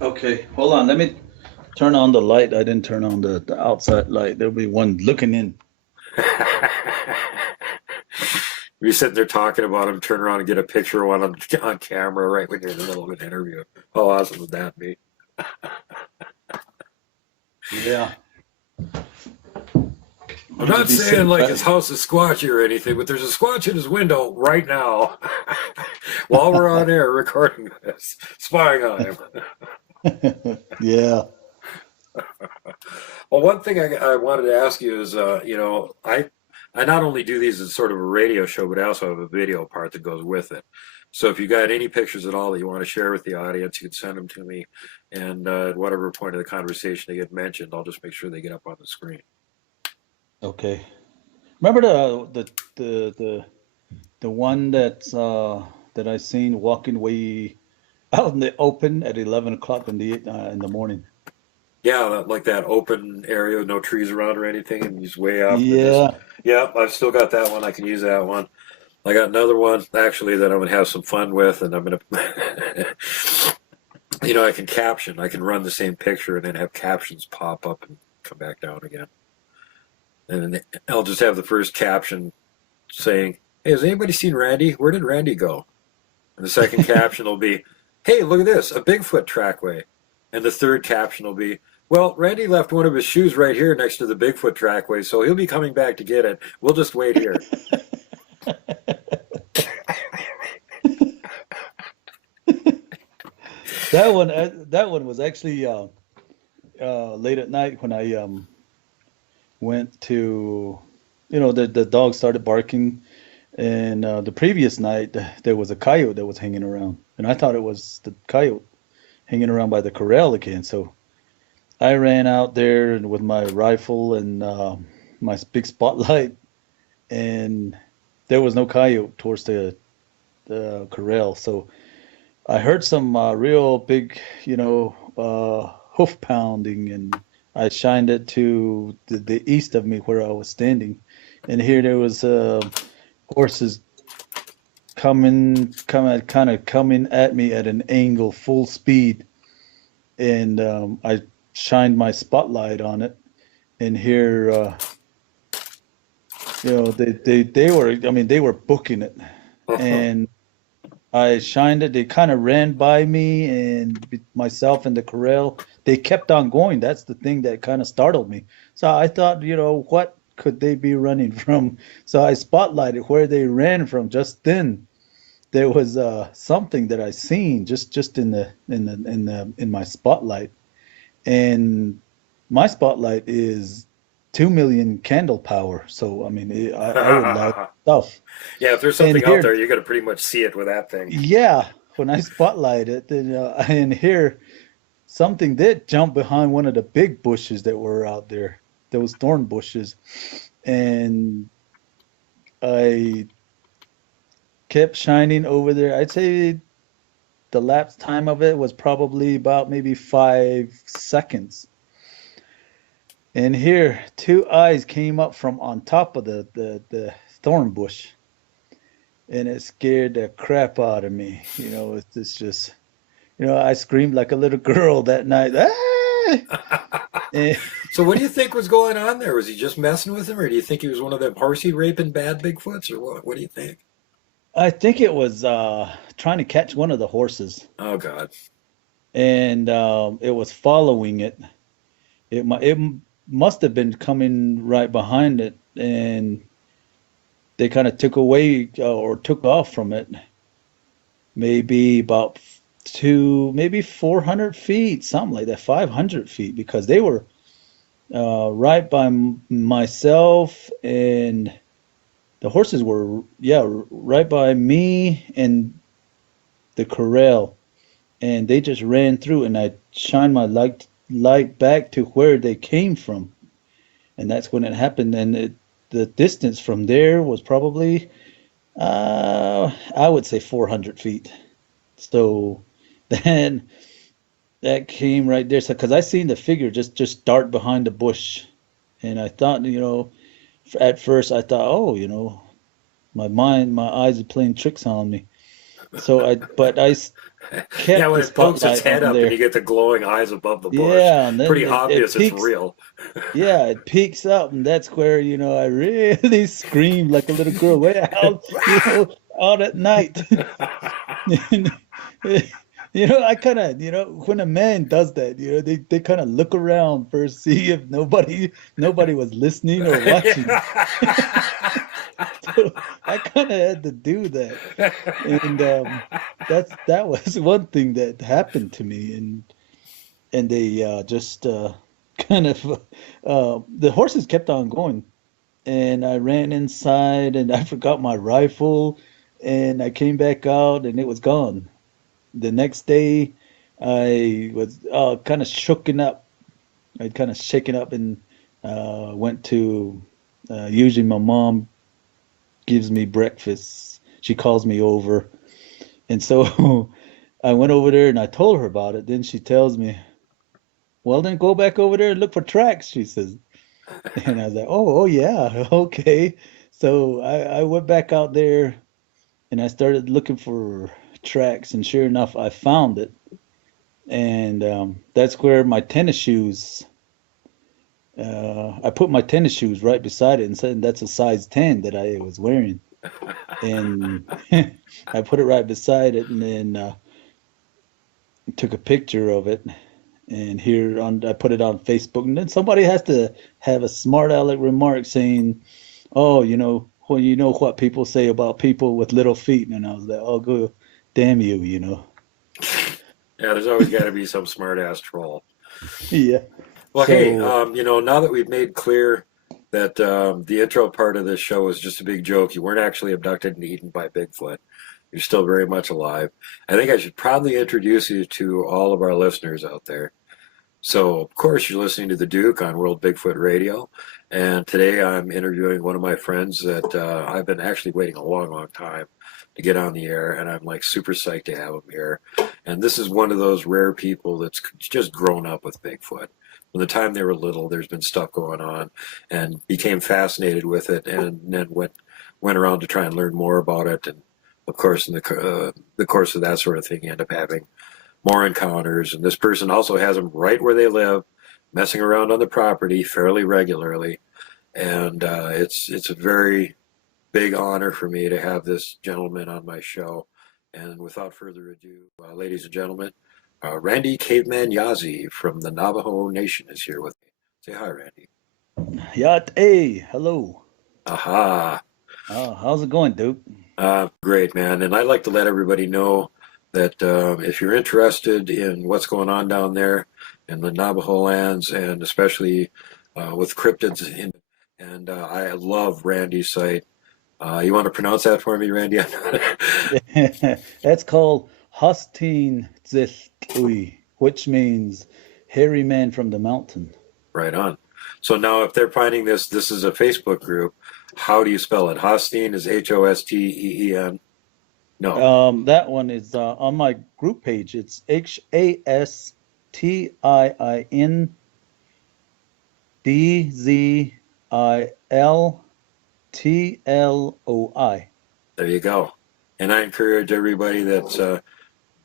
Okay, hold on. Let me turn on the light. I didn't turn on the outside light. There'll be one looking in. You're sitting there talking about him, turn around and get a picture of one on camera right when you're in the middle of an interview. How awesome would that be? Yeah, I'm he'll not be saying sitting like his back. house is squatchy or anything, but there's a squatch in his window right now while we're on air recording this, spying on him. Yeah. Well, one thing I wanted to ask you is, I not only do these as sort of a radio show, but I also have a video part that goes with it. So if you got any pictures at all that you want to share with the audience, you can send them to me, and at whatever point of the conversation they get mentioned, I'll just make sure they get up on the screen. Okay. Remember the one that I seen walking way out in the open at 11 o'clock in the morning. Yeah, like that open area with no trees around or anything, and he's way out in the distance. Yeah. Yeah, I've still got that one. I can use that one. I got another one actually that I'm gonna have some fun with, and I'm gonna, I can caption. I can run the same picture and then have captions pop up and come back down again. And then I'll just have the first caption saying, "Hey, has anybody seen Randy? Where did Randy go?" And the second caption will be, "Hey, look at this, a Bigfoot trackway." And the third caption will be, "Well, Randy left one of his shoes right here next to the Bigfoot trackway, so he'll be coming back to get it. We'll just wait here." That one was actually late at night when I went to, the dog started barking, and the previous night there was a coyote that was hanging around, and I thought it was the coyote hanging around by the corral again. So I ran out there with my rifle and my big spotlight, and there was no coyote towards the corral. So I heard some real big, hoof pounding, and I shined it to the east of me where I was standing, and here there was horses kind of coming at me at an angle, full speed, and I shined my spotlight on it, and here, they were, I mean, they were booking it, and I shined it. They kind of ran by me and myself in the corral. They kept on going. That's the thing that kind of startled me. So I thought, what could they be running from? So I spotlighted where they ran from. Just then, there was something that I seen just in my spotlight, and my spotlight is 2 million candle power. So I mean, I would light Yeah, stuff. if there's And something out here, there, you got to pretty much see it with that thing. yeah, when I spotlight it, then and here something did jump behind one of the big bushes that were out there, those thorn bushes, and I kept shining over there. I'd say the lapse time of it was probably about maybe 5 seconds. And here, two eyes came up from on top of the thorn bush, and it scared the crap out of me. It's just, I screamed like a little girl that night. Ah! And So, what do you think was going on there? Was he just messing with him, or do you think he was one of them horsey raping bad Bigfoots, or what? What do you think? I think it was trying to catch one of the horses, Oh God. and it was following it. It must have been coming right behind it, and they kind of took away or took off from it, maybe about maybe 400 feet, something like that, 500 feet, because they were right by myself, and the horses were, yeah, right by me and the corral, and they just ran through, and I shined my light back to where they came from, and that's when it happened. And the distance from there was probably, I would say 400 feet. So then that came right there. So because I seen the figure just dart behind the bush, and I thought, at first I thought, oh, my eyes are playing tricks on me. But Yeah, kept when the it pokes its spotlight head on up and you there. get the glowing eyes above the bush, Yeah, and then pretty it obvious it's peeks. real. Yeah, it peaks up, and that's where, I really screamed like a little girl, way out, out at night. And, I kind of, when a man does that, they kind of look around first, see if nobody was listening or watching. So I kind of had to do that, and that was one thing that happened to me, and they just kind of the horses kept on going, and I ran inside, and I forgot my rifle, and I came back out, and it was gone. The next day, I was kind of shooken up. I'd kind of shaken up and went to. Usually, my mom gives me breakfast. She calls me over, and so I went over there and I told her about it. Then she tells me, "Well, then go back over there and look for tracks," she says. And I was like, "Oh, yeah, okay." So I went back out there and I started looking for tracks, and sure enough, I found it. And that's where my tennis shoes. I put my tennis shoes right beside it and said that's a size 10 that I was wearing. And I put it right beside it, and then took a picture of it. And I put it on Facebook, and then somebody has to have a smart aleck remark saying, "Oh, well, you know what people say about people with little feet." And I was like, "Oh, go, damn you." Yeah, there's always got to be some smart ass troll. Yeah. Well, hey, So now that we've made clear that the intro part of this show was just a big joke, you weren't actually abducted and eaten by Bigfoot. You're still very much alive. I think I should probably introduce you to all of our listeners out there. So, of course, you're listening to The Duke on World Bigfoot Radio. And today I'm interviewing one of my friends that I've been actually waiting a long, long time to get on the air. And I'm like super psyched to have him here. And this is one of those rare people that's just grown up with Bigfoot. From the time they were little, there's been stuff going on and became fascinated with it, and then went around to try and learn more about it. And of course, in the course of that sort of thing, you end up having more encounters. And this person also has them right where they live, messing around on the property fairly regularly. And it's a very big honor for me to have this gentleman on my show. And without further ado, ladies and gentlemen, Randy Caveman Yazzie from the Navajo Nation is here with me. Say hi, Randy. yacht, hey, hello. Aha. How's it going, Duke? Great, man. And I'd like to let everybody know that if you're interested in what's going on down there in the Navajo lands, and especially with cryptids, and I love Randy's site. You want to pronounce that for me, Randy? That's called Hosteen Ziltui, which means hairy man from the mountain. Right on. So now, if they're finding this is a Facebook group. How do you spell it? Hosteen is Hosteen. No. That one is on my group page. It's HASTINDZILTLOI. There you go. And I encourage everybody that's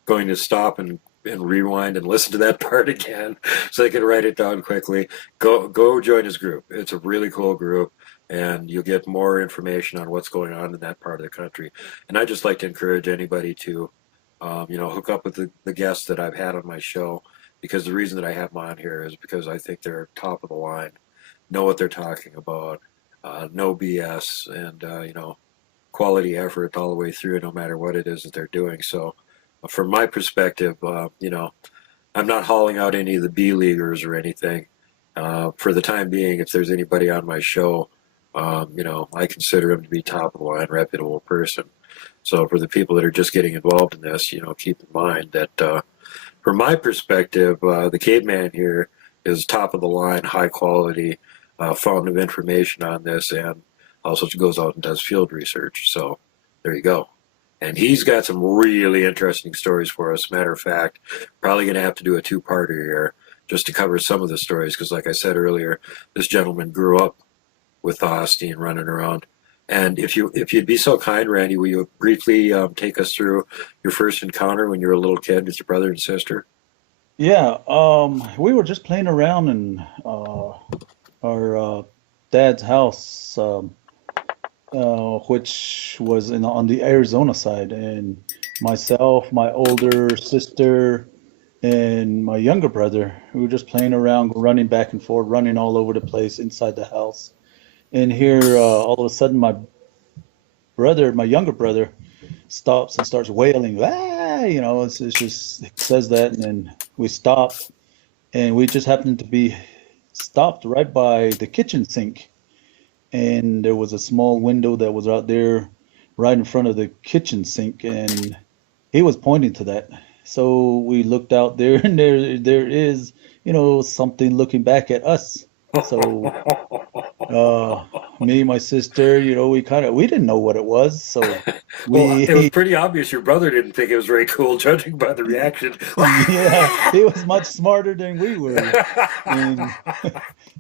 going to stop and rewind and listen to that part again so they can write it down quickly. Go join his group. It's a really cool group, and you'll get more information on what's going on in that part of the country. And I just like to encourage anybody to hook up with the guests that I've had on my show, because the reason that I have them on here is because I think they're top of the line, know what they're talking about, no BS, and quality effort all the way through, no matter what it is that they're doing. So from my perspective, I'm not hauling out any of the B-leaguers or anything. For the time being, if there's anybody on my show, I consider him to be top of the line, reputable person. So for the people that are just getting involved in this, keep in mind that from my perspective, the caveman here is top of the line, high quality fountain of information on this, and also goes out and does field research. So there you go. And he's got some really interesting stories for us. Matter of fact, probably going to have to do a two-parter here just to cover some of the stories, because like I said earlier, this gentleman grew up with the Hosteen running around. And if you'd be so kind, Randy, will you briefly take us through your first encounter when you were a little kid with your brother and sister? Yeah, we were just playing around in our dad's house, which was on the Arizona side, and myself, my older sister, and my younger brother, we were just playing around, running back and forth, running all over the place inside the house. And here, all of a sudden, my younger brother, stops and starts wailing. Ah, it's just it says that, and then we stop, and we just happened to be stopped right by the kitchen sink, and there was a small window that was out there, right in front of the kitchen sink, and he was pointing to that. So we looked out there, and there is, something looking back at us. So uh, me, my sister, we didn't know what it was, so Well, it was we pretty obvious your brother didn't think it was very cool, judging by the reaction. yeah, he was much smarter than we were, and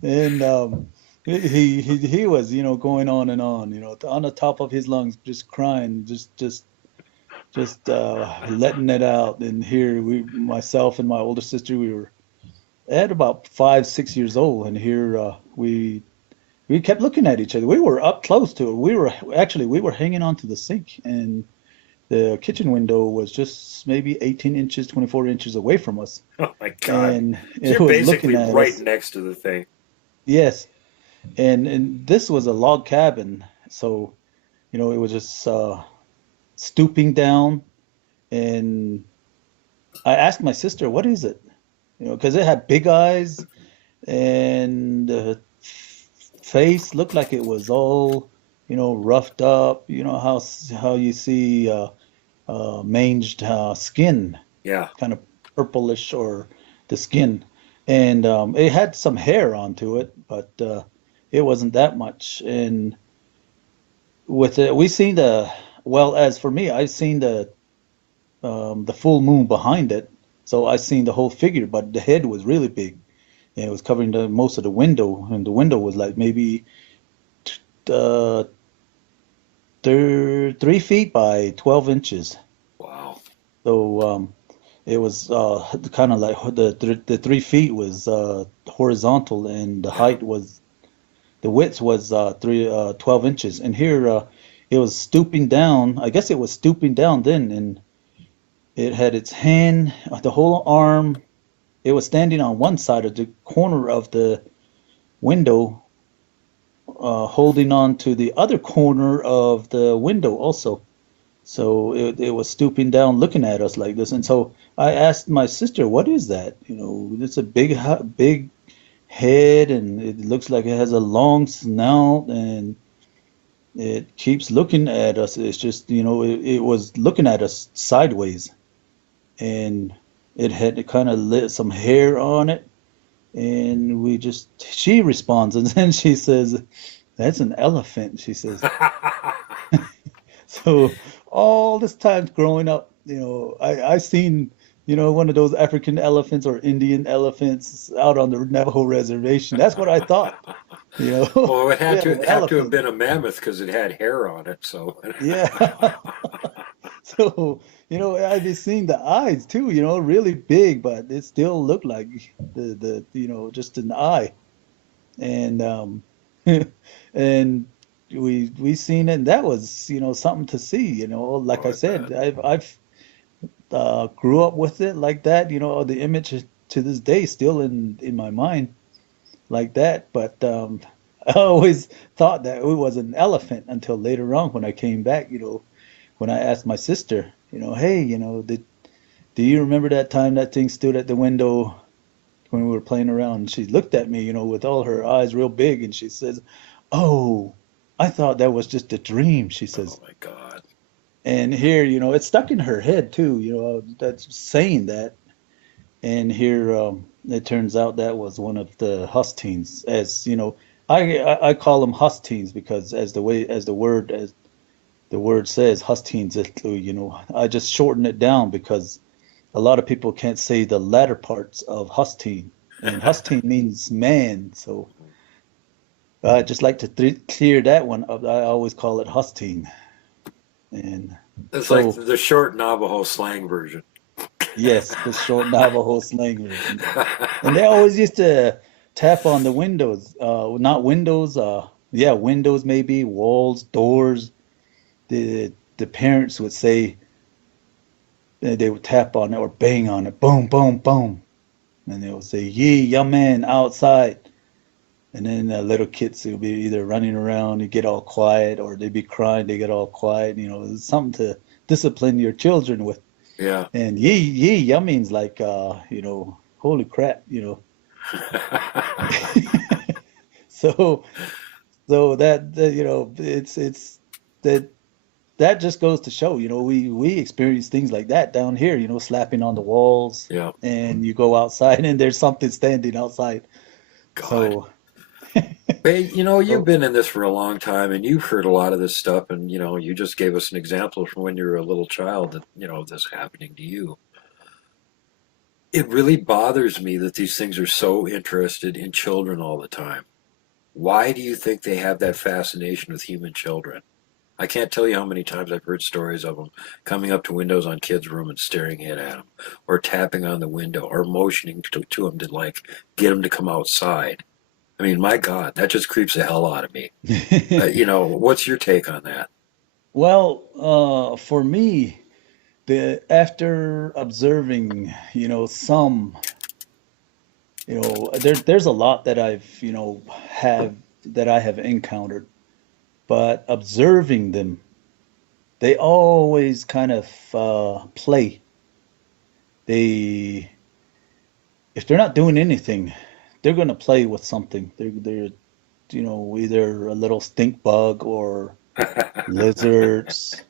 and he was, going on and on, on the top of his lungs, just crying, just letting it out. And here myself and my older sister, we were at about 5, 6 years old, and here we kept looking at each other. We were up close to it. We were hanging onto the sink, and the kitchen window was just maybe 18 inches, 24 inches away from us, Oh my God. and So it you're was looking basically at right us. next to the thing. Yes, and this was a log cabin, so it was just stooping down, and I asked my sister, "What is it?" Because it had big eyes, and the face looked like it was all, roughed up. You know how you see manged skin, Yeah. kind of purplish, or the skin, and it had some hair onto it, but it wasn't that much. And with it, we seen as for me, I seen the full moon behind it, so I seen the whole figure, but the head was really big, and it was covering most of the window, and the window was like maybe uh, 3 feet by 12 inches. Wow. So it was kind of like the 3 feet was horizontal, and the width was 12 inches. And here it was stooping down. I guess it was stooping down then, and it had its hand, the whole arm. It was standing on one side of the corner of the window, holding on to the other corner of the window also. So it was stooping down, looking at us like this. And so I asked my sister, "What is that? It's a big head, and it looks like it has a long snout, and it keeps looking at us. It's just, it was looking at us sideways, and it had kind of lit some hair on it." And she responds, and then she says, "That's an elephant," she says. So all this time growing up, I seen, one of those African elephants or Indian elephants out on the Navajo reservation. That's what I thought, you know. Well, it We had have to an have to have elephant. been a mammoth because it had hair on it. So Yeah. So, I've been seeing the eyes too, really big, but it still looked like just an eye. And and we seen it, and that was, something to see, like oh, I I bet. said, I've grew up with it like that, the image is to this day still in my mind like that. But I always thought that it was an elephant until later on when I came back, when I asked my sister, "Hey, do you remember that time that thing stood at the window when we were playing around?" And she looked at me, with all her eyes real big, and she says, "Oh, I thought that was just a dream," she Oh says. my God. And here, it stuck in her head too, that's saying that. And here, it turns out that was one of the Hustines. As I call them Hustines because as the word says, Hustines. I just shorten it down because a lot of people can't say the latter parts of Hustine, and Hustine means man. So I just like to clear that one up. I always call it husting. And It's like so, the short Navajo slang version. yes, the short Navajo slang version. And they always used to tap on the windows, not windows, yeah, windows maybe, walls, doors. The parents would say they would tap on it or bang on it, boom, boom, boom, and they would say, "Yee, young man, outside." And then the little kids would be either running around, you get all quiet, or they'd be crying, they get all quiet. It's something to discipline your children with. Yeah. And yee, yeah means like, holy crap. So, so that it's that that just goes to show, we experience things like that down here, slapping on the walls, Yeah. and you go outside and there's something standing outside. God. So, Hey, you've so been in this for a long time and you've heard a lot of this stuff. And, you just gave us an example from when you were a little child that, this happening to you. It really bothers me that these things are so interested in children all the time. Why do you think they have that fascination with human children? I can't tell you how many times I've heard stories of them coming up to windows on kids' room and staring in at them, or tapping on the window, or motioning to them to like get them to come outside. I mean, my God, that just creeps the hell out of me. What's your take on that? well, for me, the after observing, some, there's a lot that I have encountered, but observing them, they always kind of play. They If they're not doing anything, they're gonna play with something. They're either a little stink bug or lizards,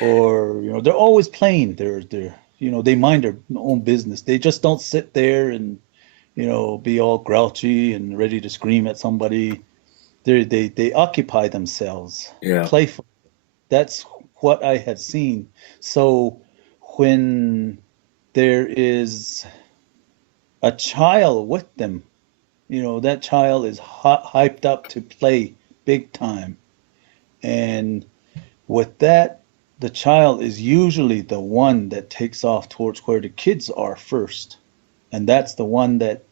or they're always playing. They mind their own business. They just don't sit there and be all grouchy and ready to scream at somebody. They occupy themselves, Yeah. playful. That's what I have seen. So when there is a child with them, that child is hyped up to play big time. And with that, the child is usually the one that takes off towards where the kids are first. And that's the one that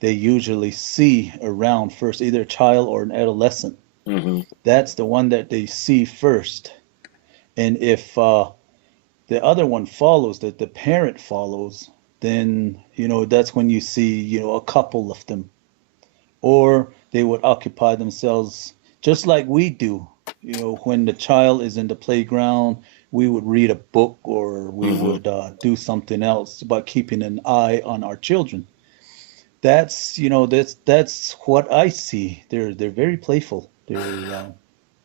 they usually see around first, either a child or an adolescent. Hmm. That's the one that they see first. And if the other one follows, that the parent follows, then that's when you see a couple of them, or they would occupy themselves just like we do. When the child is in the playground, we would read a book or we Hmm. would do something else, but keeping an eye on our children. That's what I see. They're very playful. They're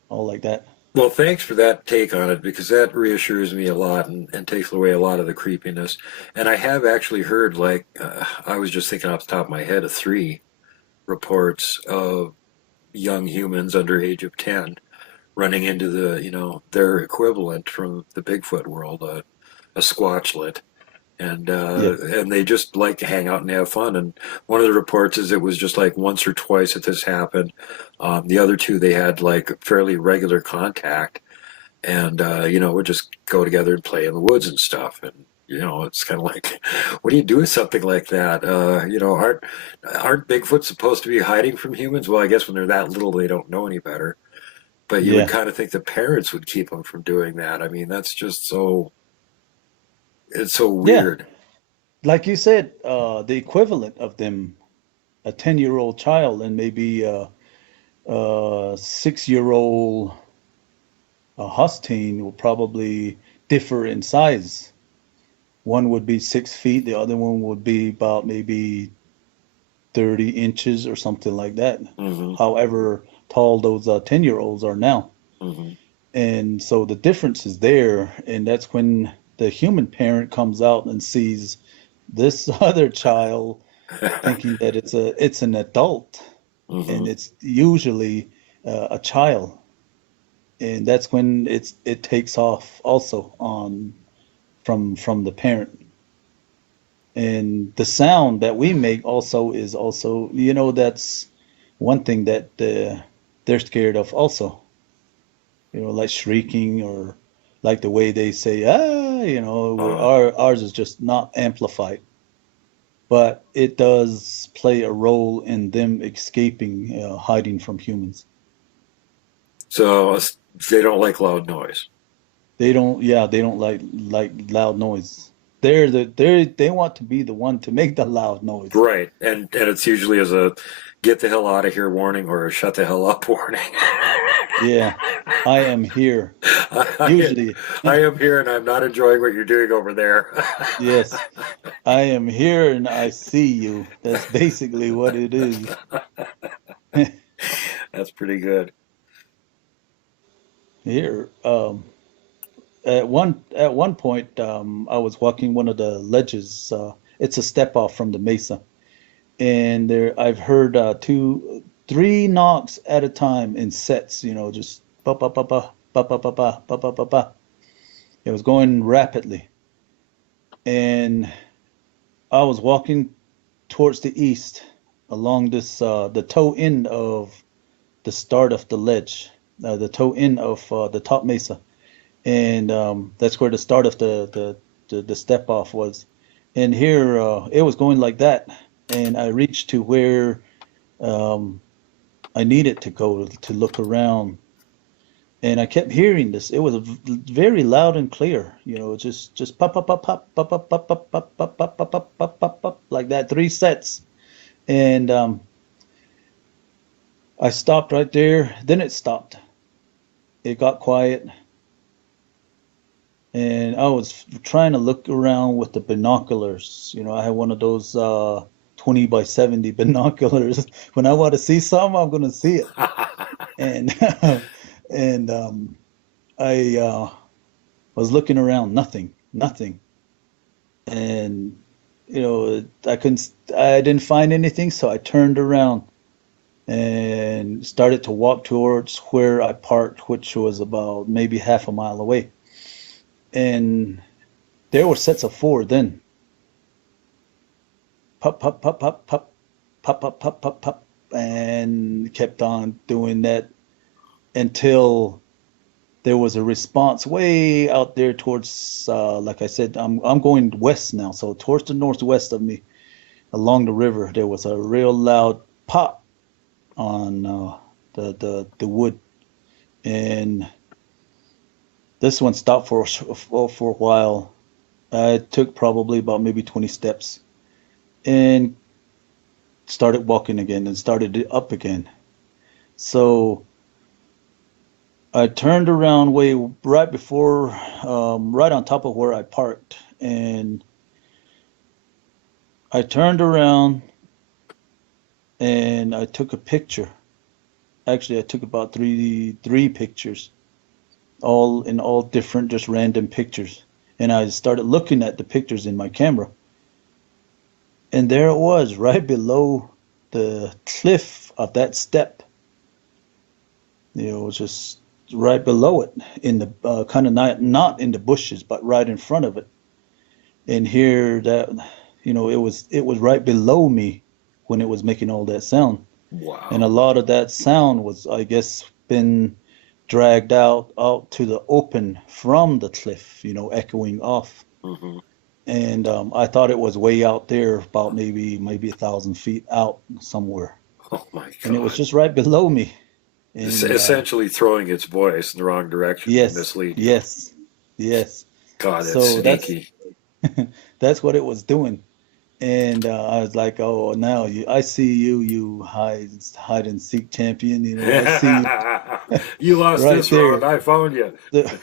all like that. Well, thanks for that take on it because that reassures me a lot and takes away a lot of the creepiness. And I have actually heard, like, I was just thinking off the top of my head of three reports of young humans under age of 10 running into their equivalent from the Bigfoot world, a squatchlet, and Yeah. they just like to hang out and have fun. And one of the reports is it was just like once or twice that this happened. The other two they had like fairly regular contact, and would just go together and play in the woods and stuff. And it's kind of like, what do you do with something like that? Aren't Bigfoot supposed to be hiding from humans? Well, I guess when they're that little, they don't know any better. But you would Yeah. kind of think the parents would keep them from doing that. I mean, that's just so it's so Yeah. weird. Like you said, the equivalent of them, a 10-year-old child and maybe a 6-year-old husky will probably differ in size. One would be 6 feet, the other one would be about maybe 30 inches or something like that. Hmm. However tall those 10-year-olds are now. Hmm. And so the difference is there. And that's when the human parent comes out and sees this other child thinking that it's an adult, Hmm. and it's usually a child. And that's when it takes off also on from the parent. And the sound that we make also is also, that's one thing that they're scared of also. Like shrieking or like the way they say where Uh, ours is just not amplified, but it does play a role in them escaping, hiding from humans. so they don't like loud noise. They don't like loud noise. They want to be the one to make the loud noise. Right. And it's usually as a get the hell out of here warning or a shut the hell up warning. Yeah, I am here. I, Usually, I am here and I'm not enjoying what you're doing over there. yes, I am here and I see you. That's basically what it is. That's pretty good. Here, at one point, I was walking one of the ledges. It's a step off from the mesa, and there I've heard two, three knocks at a time in sets. Just ba ba ba ba ba ba ba ba ba ba ba ba. It was going rapidly, and I was walking towards the east along this the toe end of the start of the ledge, the toe end of the top mesa, and that's where the start of the step off was. And here it was going like that, and I reached to where um, I needed to go to look around, and I kept hearing this. It was very loud and clear, just pop pop pop pop pop pop pop pop pop pop pop pop pop pop pop pop like that, three sets, and I stopped right there. Then it stopped. It got quiet, and I was trying to look around with the binoculars. I had one of those 20 by 70 binoculars. When I want to see something, I'm gonna see it. And and I was looking around, nothing, nothing, and I didn't find anything, so I turned around and started to walk towards where I parked, which was about maybe half a mile away. And there were sets of four then. Pop, pop, pop, pop, pop, pop, pop, pop, pop, pop, and kept on doing that until there was a response way out there towards, like I said, I'm going west now, so towards the northwest of me, along the river, there was a real loud pop on the wood, and this one stopped for a while. I took probably about maybe 20 steps and started walking again and started it up again. So I turned around way right before, right on top of where I parked, and I turned around and I took a picture. Actually, I took about three pictures, all different, just random pictures. And I started looking at the pictures in my camera, and there it was, right below the cliff of that step. It was just right below it, in the kind of not in the bushes, but right in front of it. And here that, it was right below me when it was making all that sound. And a Wow. lot of that sound was, I guess, been dragged out to the open from the cliff, echoing off. Hmm. And I thought it was way out there, about maybe 1,000 feet out somewhere, Oh my and it was God. just right below me. It's And essentially throwing its voice in the wrong direction to yes, mislead you. yes, yes. God, that's So that's sneaky. that's what it was doing. And I was like, oh, now I see you, you hide and seek champion. I see you You lost right this round. there. I found you. The,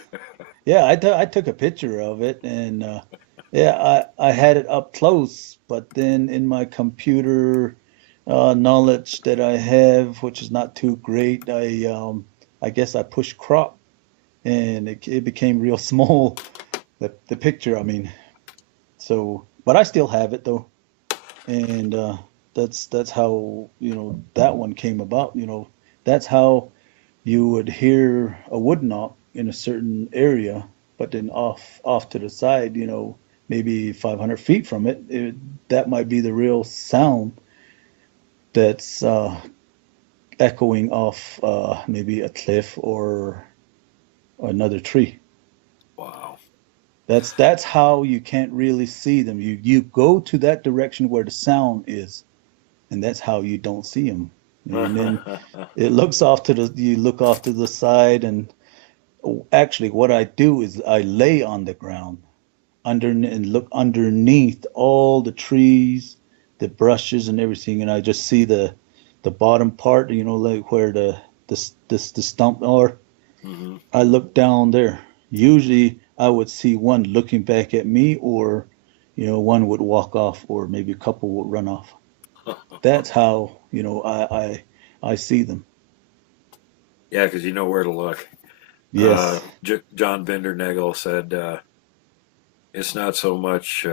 Yeah, I took a picture of it, and yeah, I had it up close, but then in my computer knowledge that I have, which is not too great, I guess I pushed crop, and it became real small, the picture, I mean. So, but I still have it though, and that's how that one came about. That's how you would hear a wood knock in a certain area, but then off to the side, maybe 500 feet from it, that might be the real sound that's echoing off maybe a cliff or another tree. Wow. That's how you can't really see them. You go to that direction where the sound is, and that's how you don't see them. And then it looks off to the you look off to the side, and actually what I do is I lay on the ground under and look underneath all the trees, the brushes and everything, and I just see the bottom part, like where the stump are. Hmm. I look down there. Usually I would see one looking back at me, or one would walk off, or maybe a couple would run off. That's how, I see them. Yeah, because you know where to look. Yes. John Bindernagel said, it's not so much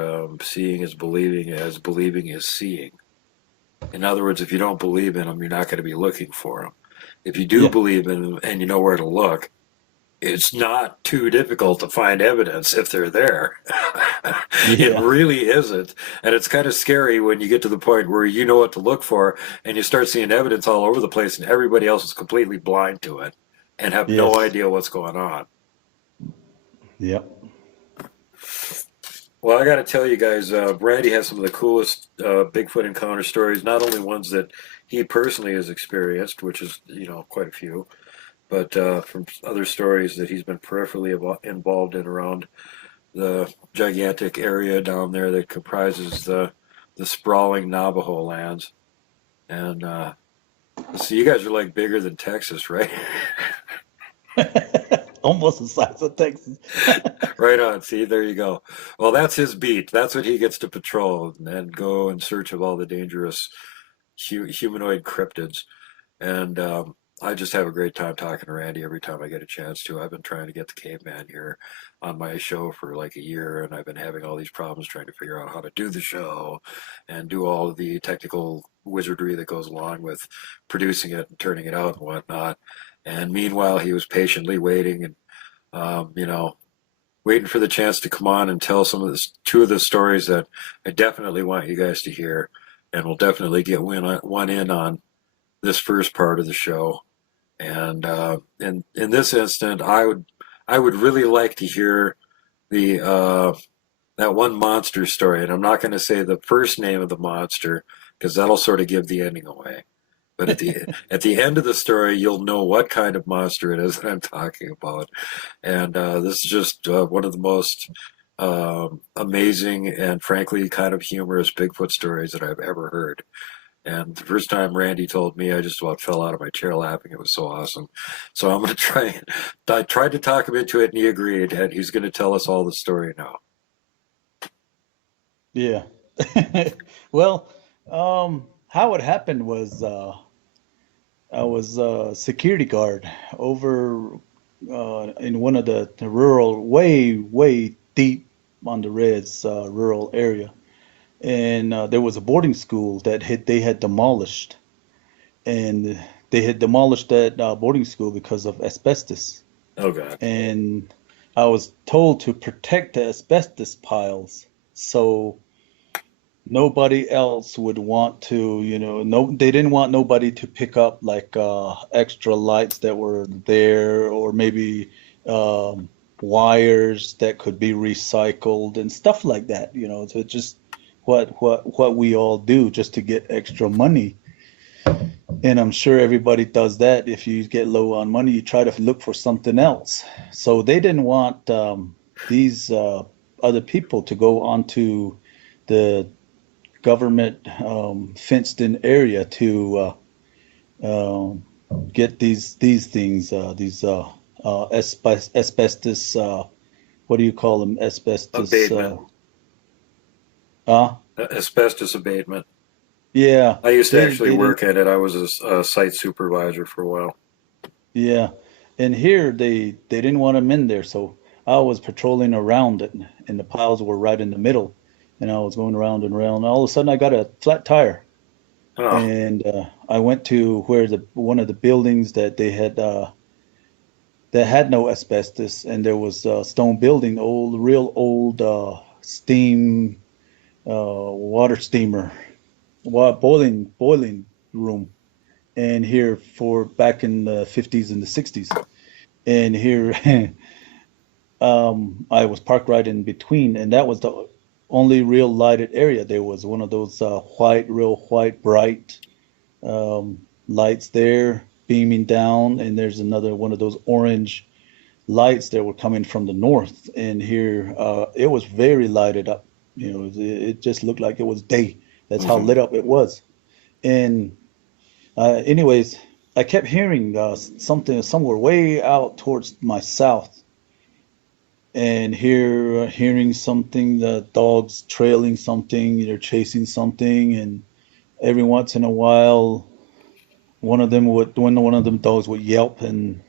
seeing is believing as believing is seeing. In other words, if you don't believe in them, you're not going to be looking for them. If you do Yeah. believe in them and you know where to look, it's not too difficult to find evidence if they're there. It Yeah. really isn't. And it's kind of scary when you get to the point where you know what to look for and you start seeing evidence all over the place and everybody else is completely blind to it and have no Yes. idea what's going on. Yep. Well, I got to tell you guys, Randy has some of the coolest Bigfoot encounter stories, not only ones that he personally has experienced, which is, quite a few, but from other stories that he's been peripherally involved in around the gigantic area down there that comprises the sprawling Navajo lands. And so you guys are like bigger than Texas, right? Almost the size of Texas. Right on. See, there you go. Well, that's his beat. That's what he gets to patrol and go in search of all the dangerous humanoid cryptids. And I just have a great time talking to Randy every time I get a chance to. I've been trying to get the caveman here on my show for like a year, and I've been having all these problems trying to figure out how to do the show and do all of the technical wizardry that goes along with producing it and turning it out and whatnot. And meanwhile, he was patiently waiting and, waiting for the chance to come on and tell two of the stories that I definitely want you guys to hear, and we'll definitely get one in on this first part of the show. And in this instant, I would really like to hear the that one monster story, and I'm not going to say the first name of the monster because that'll sort of give the ending away. But at the end of the story, you'll know what kind of monster it is that I'm talking about. And this is just one of the most amazing and frankly kind of humorous Bigfoot stories that I've ever heard. And the first time Randy told me, I just about fell out of my chair laughing. It was so awesome. So I'm going to try. I tried to talk him into it, and he agreed. And he's going to tell us all the story now. Yeah. Well, how it happened was I was a security guard over in one of the rural, way, way deep on the Reds rural area. And there was a boarding school that they had demolished. And they had demolished that boarding school because of asbestos. Oh God. And I was told to protect the asbestos piles. So nobody else would want to, no, they didn't want nobody to pick up like extra lights that were there, or maybe wires that could be recycled and stuff like that, so just what we all do just to get extra money. And I'm sure everybody does that. If you get low on money, you try to look for something else. So they didn't want these other people to go onto the government fenced in area to get these things, these asbestos, what do you call them? Asbestos. Abatement. Uh, Asbestos abatement. yeah, I used to actually they didn't. work at it. I was a site supervisor for a while. Yeah, and here they didn't want them in there, so I was patrolling around it, and the piles were right in the middle, and I was going around and around. All of a sudden, I got a flat tire, Oh, and I went to where the one of the buildings that they had that had no asbestos, and there was a stone building, real old steam water steamer, boiling room, and here for back in the 50s and the 60s. And here, I was parked right in between, and that was the only real lighted area. There was one of those white, real white, bright lights there beaming down, and there's another one of those orange lights that were coming from the north. And here, it was very lighted up. It just looked like it was day. That's how Hmm. lit up it was. And anyways, I kept hearing something somewhere way out towards my south, and hearing something, the dogs trailing something, they're chasing something, and every once in a while, one of them dogs would yelp, and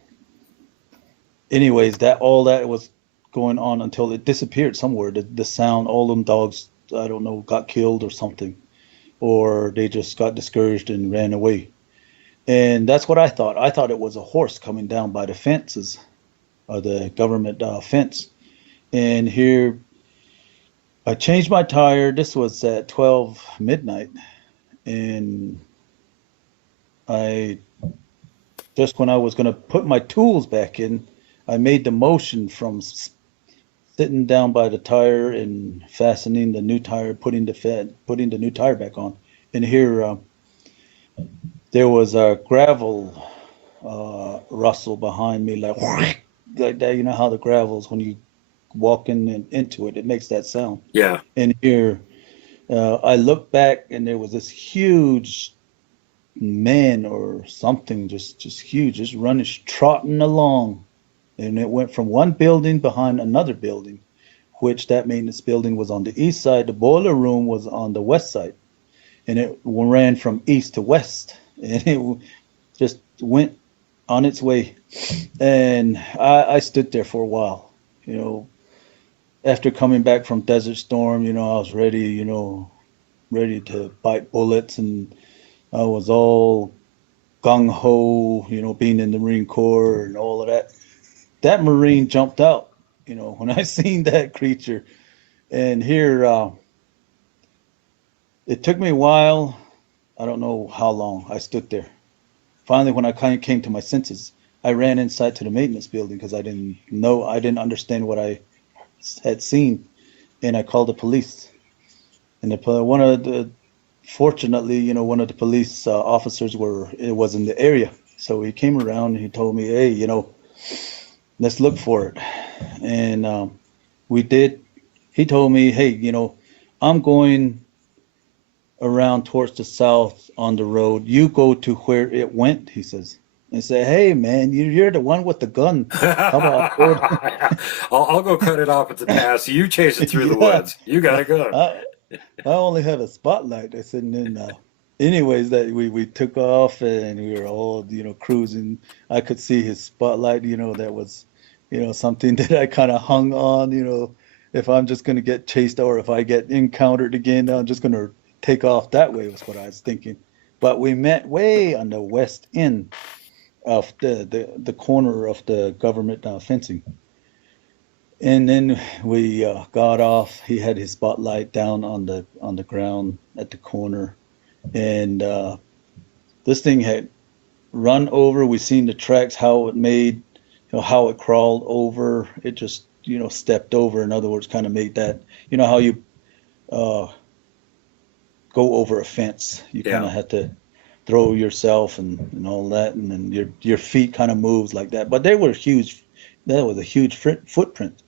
anyways, that all that was going on until it disappeared somewhere. The sound, all them dogs, I don't know, got killed or something, or they just got discouraged and ran away. And that's what I thought. I thought it was a horse coming down by the fences, or the government fence. And here, I changed my tire. This was at 12 midnight, and I just when I was going to put my tools back in, I made the motion from sitting down by the tire and fastening the new tire, putting the new tire back on. And here, there was a gravel rustle behind me, like like that. You know how the gravels when you walk in and into it, it makes that sound. Yeah. And here, I looked back, and there was this huge man or something, just huge, just running, trotting along, and it went from one building behind another building, which that maintenance building was on the east side. The boiler room was on the west side, and it ran from east to west, and it just went on its way. And I stood there for a while, you know. After coming back from Desert Storm, I was ready, ready to bite bullets, and I was all gung ho, being in the Marine Corps and all of that. That Marine jumped out, when I seen that creature. And here, it took me a while. I don't know how long I stood there. Finally, when I kind of came to my senses, I ran inside to the maintenance building because I didn't understand what I had seen, and I called the police. And one of the, fortunately, one of the police officers it was in the area, so he came around and he told me, hey, let's look for it. And we did. He told me, hey, I'm going around towards the south on the road. You go to where it went, he says. And say, hey, man, you're the one with the gun. How about I go? I'll go cut it off at the pass. You chase it through the Yeah, woods. You got a gun. I, I only have a spotlight. I said, and then, anyways, that we took off and we were all, cruising. I could see his spotlight, that was, something that I kind of hung on, if I'm just going to get chased or if I get encountered again, I'm just going to take off that way was what I was thinking. But we met way on the west end of the corner of the government fencing. And then we got off. He had his spotlight down on the ground at the corner, and this thing had run over. We seen the tracks, how it made, how it crawled over. It just stepped over. In other words, kind of made that. You know how you uh, go over a fence. You kind Yeah. of had to throw yourself and all that, and then your feet kind of moves like that. But they were huge. That was a huge footprint,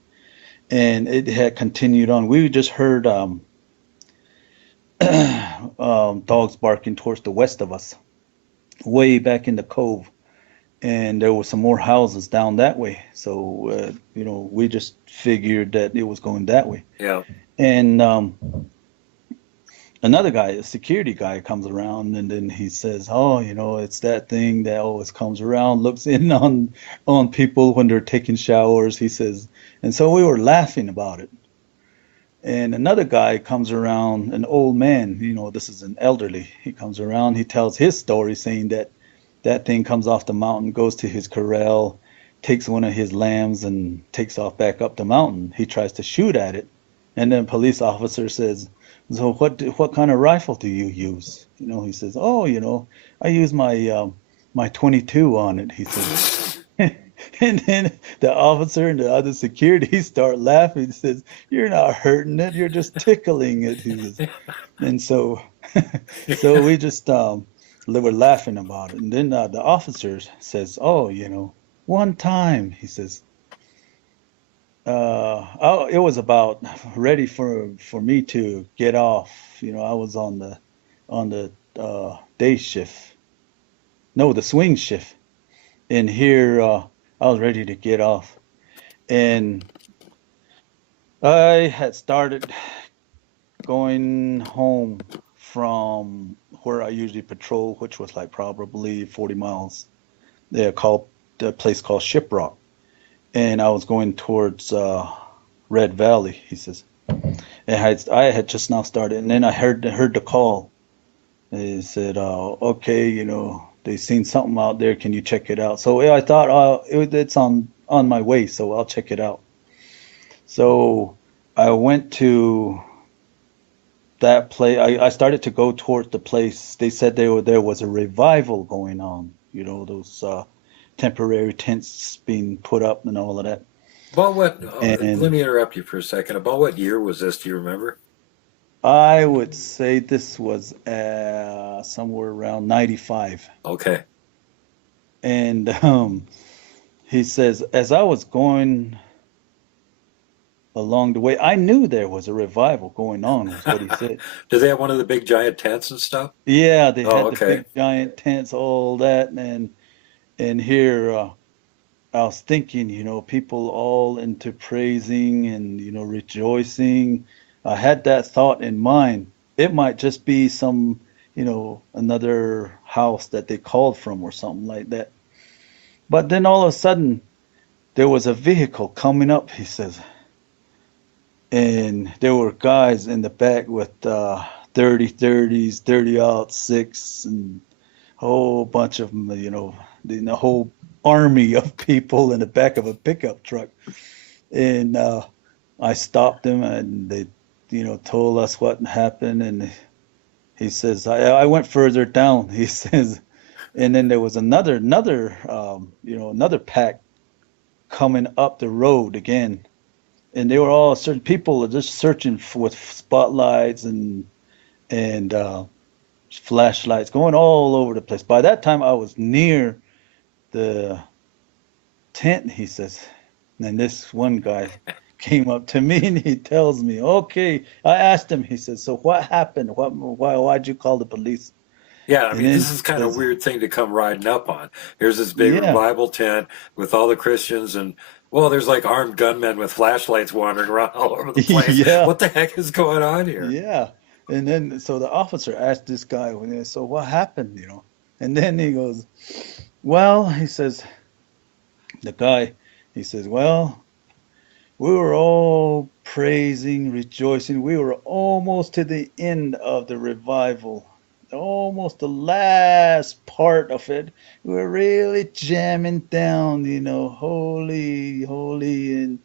and it had continued on. We just heard dogs barking towards the west of us, way back in the cove, and there were some more houses down that way. So we just figured that it was going that way. Yeah. And another guy, a security guy, comes around, and then he says, "Oh, it's that thing that always comes around, looks in on people when they're taking showers." He says, and so we were laughing about it. And another guy comes around, an old man, this is an elderly. He comes around, he tells his story, saying that that thing comes off the mountain, goes to his corral, takes one of his lambs, and takes off back up the mountain. He tries to shoot at it, And then police officer says, "So what kind of rifle do you use?" He says, "Oh, I use my 22 on it." He says, and then the officer and the other security start laughing. He says, "You're not hurting it. You're just tickling it." He says, and so we just were laughing about it. And then the officer says, "Oh, one time," he says, it was about ready for me to get off. I was on the day shift, no, the swing shift, and here I was ready to get off, and I had started going home from where I usually patrol, which was like probably 40 miles. They called the place called Shiprock, and I was going towards Red Valley. He says, I had just now started, and then I heard the call. They said, "Okay, they seen something out there. Can you check it out?" So yeah, I thought, it's on my way, so I'll check it out. So I went to that place. I started to go towards the place. They said there was a revival going on. Those temporary tents being put up and all of that. About what? Let And me interrupt you for a second. About what year was this? Do you remember? I would say this was somewhere around 95. Okay. And he says, as I was going along the way, I knew there was a revival going on, is what he said. Do they have one of the big giant tents and stuff? Yeah, they Oh, had the okay. big giant tents, all that, and here I was thinking, people all into praising and rejoicing. I had that thought in mind. It might just be some, another house that they called from or something like that. But then all of a sudden, there was a vehicle coming up, he says, and there were guys in the back with 30-30s, 30-06, and a whole bunch of them, the whole army of people in the back of a pickup truck. And I stopped them, and they, told us what happened. And he says, I went further down. He says, and then there was another pack coming up the road again, and they were all certain people are just searching for with spotlights and flashlights going all over the place. By that time, I was near the tent, he says. And this one guy came up to me and he tells me, "Okay." I asked him, he says, "So what happened? Why'd you call the police?" Yeah, I And mean, then this he is kind of a says, weird thing to come riding up on. Here's this big "Yeah, revival tent with all the Christians, and well, there's like armed gunmen with flashlights wandering around all over the place. yeah, What the heck is going on here? yeah." And then so the officer asked this guy, "So what happened?" And then he goes, "Well," he says, the guy, he says, "Well, we were all praising, rejoicing. We were almost to the end of the revival, almost the last part of it. We were really jamming down, holy, holy, and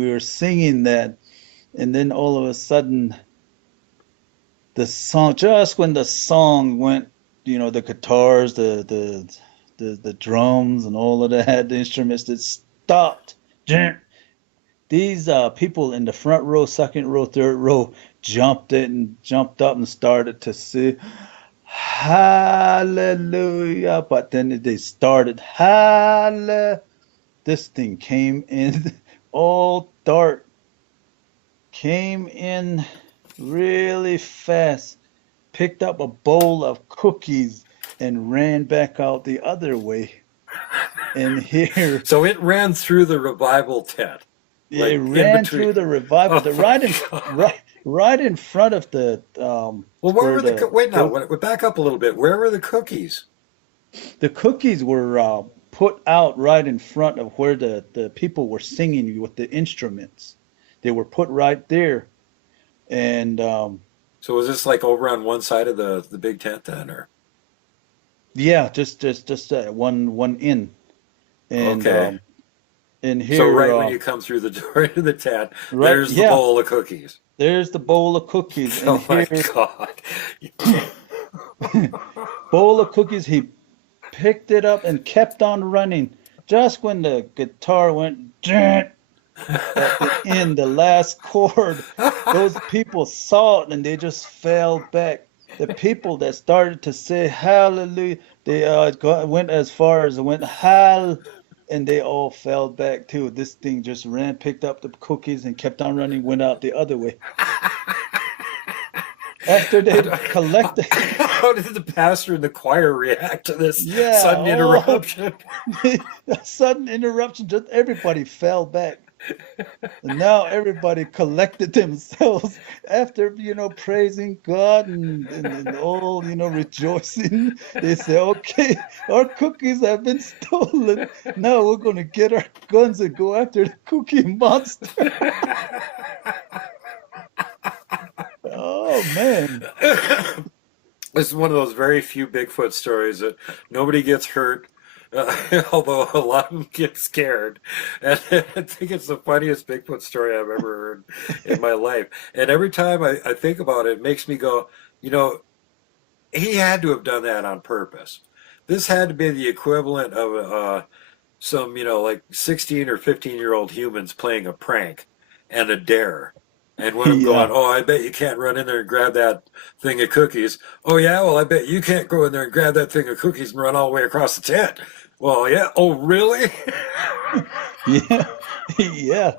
we were singing that. And then all of a sudden, the song, just when the song went, the guitars, the drums, and all of that, the instruments, it stopped. These people in the front row, second row, third row jumped up and started to sing hallelujah. But then they started hallelujah. This thing came in all dark, came in really fast, picked up a bowl of cookies and ran back out the other way. And here So it ran through the revival tent, it like in ran between. through the revival, Oh the my right in God. right in front of the Well, where where were the the wait now? cook Back up a little bit. Where were the cookies? the cookies were put out right in front of where the people were singing with the instruments. They were put right there, and So was this like over on one side of the big tent then, or yeah, just one end, and okay? And So here, right when you come through the door into the tent, right, there's the yeah, bowl of cookies. there's the bowl of cookies, and Oh my here, God. bowl of cookies. He picked it up and kept on running. Just when the guitar went at the end, the last chord, those people saw it and they just fell back. The people that started to say hallelujah, they went as far as went hall, and they all fell back too. This thing just ran, picked up the cookies, and kept on running, went out the other way. After How, they collected, how did the pastor and the choir react to this yeah, sudden oh, interruption? a sudden interruption, just everybody fell back. And now everybody collected themselves after, praising God and all, rejoicing. They say, okay, our cookies have been stolen. Now we're going to get our guns and go after the cookie monster. Oh, man. This is one of those very few Bigfoot stories that nobody gets hurt, although a lot of them get scared. And I think it's the funniest Bigfoot story I've ever heard in my life. And every time I think about it, it makes me go, he had to have done that on purpose. This had to be the equivalent of some, like 16 or 15-year-old humans playing a prank and a dare. And one of them Yeah. going, oh, I bet you can't run in there and grab that thing of cookies. Oh, yeah, well, I bet you can't go in there and grab that thing of cookies and run all the way across the tent. Well, yeah. Oh, really? Yeah. Yeah.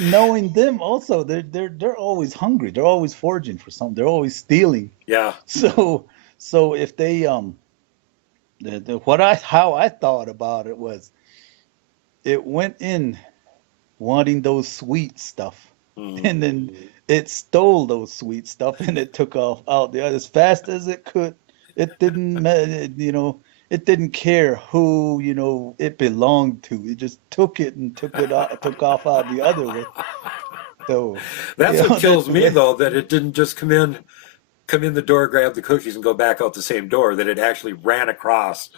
Knowing them also, they're always hungry. They're always foraging for something. They're always stealing. Yeah. So if they how I thought about it was it went in wanting those sweet stuff, and then it stole those sweet stuff and it took off out the other as fast as it could. It didn't it didn't care who it belonged to. It just took it and took off out the other way. So That's what that's kills the me, way. though, that it didn't just come in the door, grab the cookies, and go back out the same door. That it actually ran across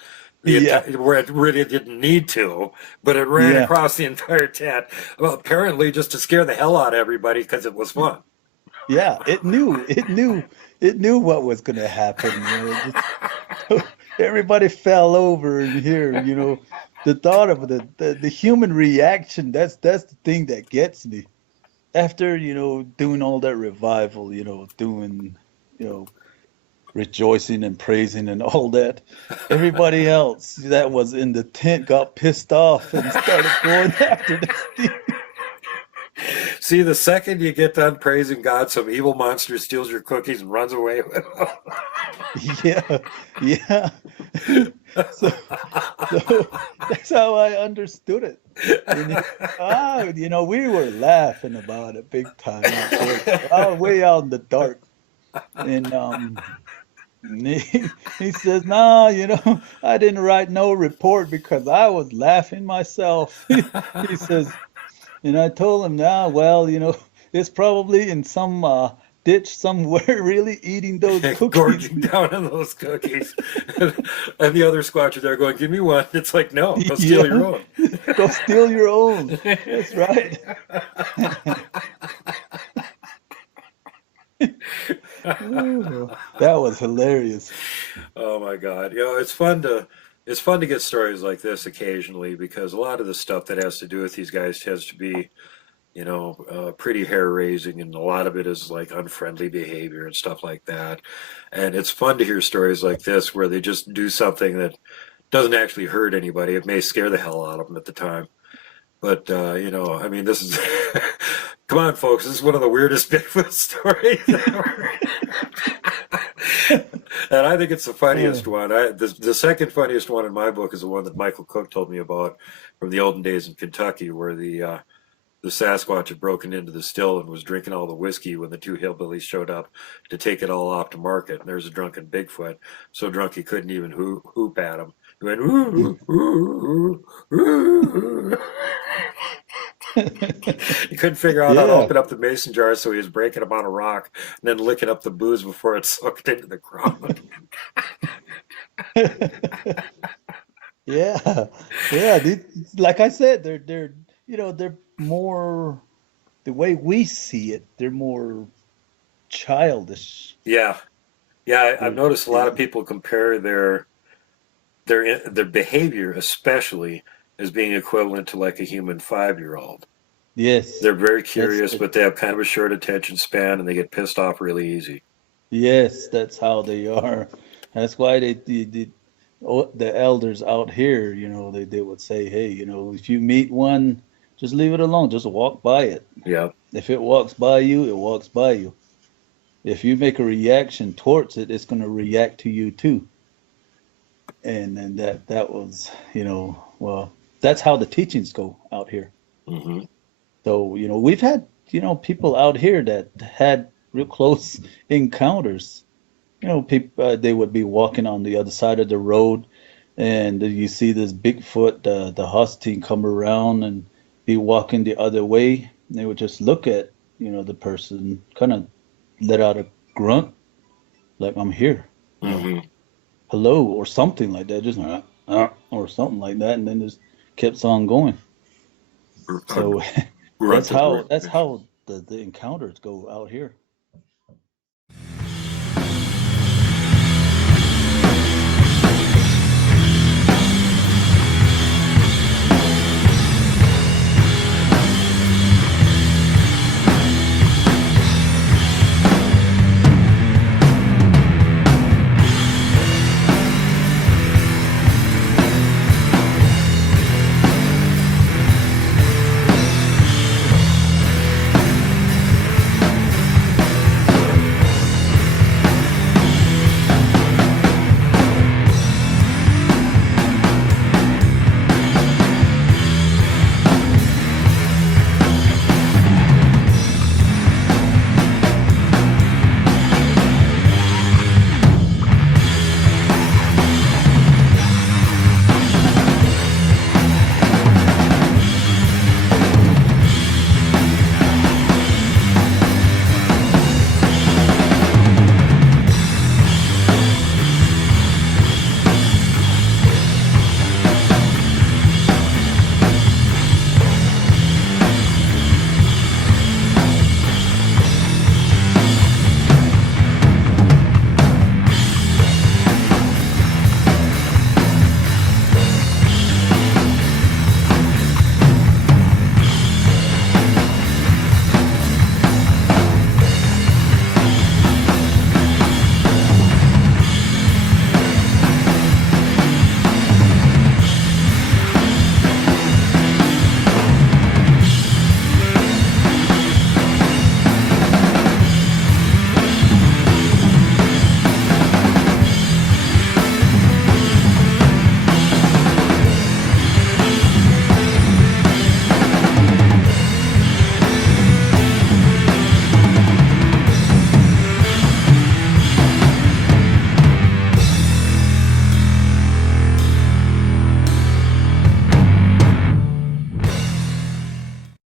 the Yeah, entire where it really didn't need to, but it ran yeah. across the entire tent. Well, apparently just to scare the hell out of everybody because it was fun. Yeah, it knew what was going to happen. Everybody fell over in here. The thought of the human reaction. That's the thing that gets me. After doing all that revival, doing you know rejoicing and praising and all that, everybody else that was in the tent got pissed off and started going after this thing. See, the second you get done praising God, some evil monster steals your cookies and runs away with them. Yeah, yeah. So, so that's how I understood it. We were laughing about it big time out there, way out in the dark. And he says, "No, I didn't write no report because I was laughing myself." He says, and I told him, "Now, well, it's probably in some ditch somewhere, really eating those cookies." Gorging down on those cookies. And the other squatcher there going, give me one. It's like, no, go steal your Yeah, own. go steal your own. That's right. Ooh, that was hilarious. Oh my God. It's fun to get stories like this occasionally because a lot of the stuff that has to do with these guys tends to be, pretty hair raising, and a lot of it is like unfriendly behavior and stuff like that. And it's fun to hear stories like this where they just do something that doesn't actually hurt anybody. It may scare the hell out of them at the time. But, I mean, this is, come on, folks, this is one of the weirdest Bigfoot stories ever. And I think it's the funniest one. The second funniest one in my book is the one that Michael Cook told me about from the olden days in Kentucky, where the Sasquatch had broken into the still and was drinking all the whiskey when the two hillbillies showed up to take it all off to market. And there's a drunken Bigfoot, so drunk he couldn't even hoop at him. He went, ooh, ooh, ooh, ooh. He couldn't figure out how to Yeah. open up the mason jar, so he was breaking them on a rock and then licking up the booze before it soaked into the ground. Yeah, yeah. Like I said, they're they're more the way we see it. They're more childish. Yeah, yeah. I've They're, noticed a lot yeah, of people compare their behavior, especially, as being equivalent to like a human 5-year old. yes. They're very That's curious, but they have kind of a short attention span, and they get pissed off really easy. yes. That's how they are. That's why the elders out here, they would say, hey, if you meet one, just leave it alone. Just walk by it. Yeah. If it walks by you, it walks by you. If you make a reaction towards it, it's going to react to you too. And then that was, well, that's how the teachings go out here. Hmm. So, we've had, people out here that had real close encounters. People they would be walking on the other side of the road, and you see this Bigfoot, the Husky come around and be walking the other way. And they would just look at, the person, kind of let out a grunt, like I'm here, Hmm. hello, or something like that, just or something like that, and then just kept on going. A So grunt that's of how recognition. the encounters go out here.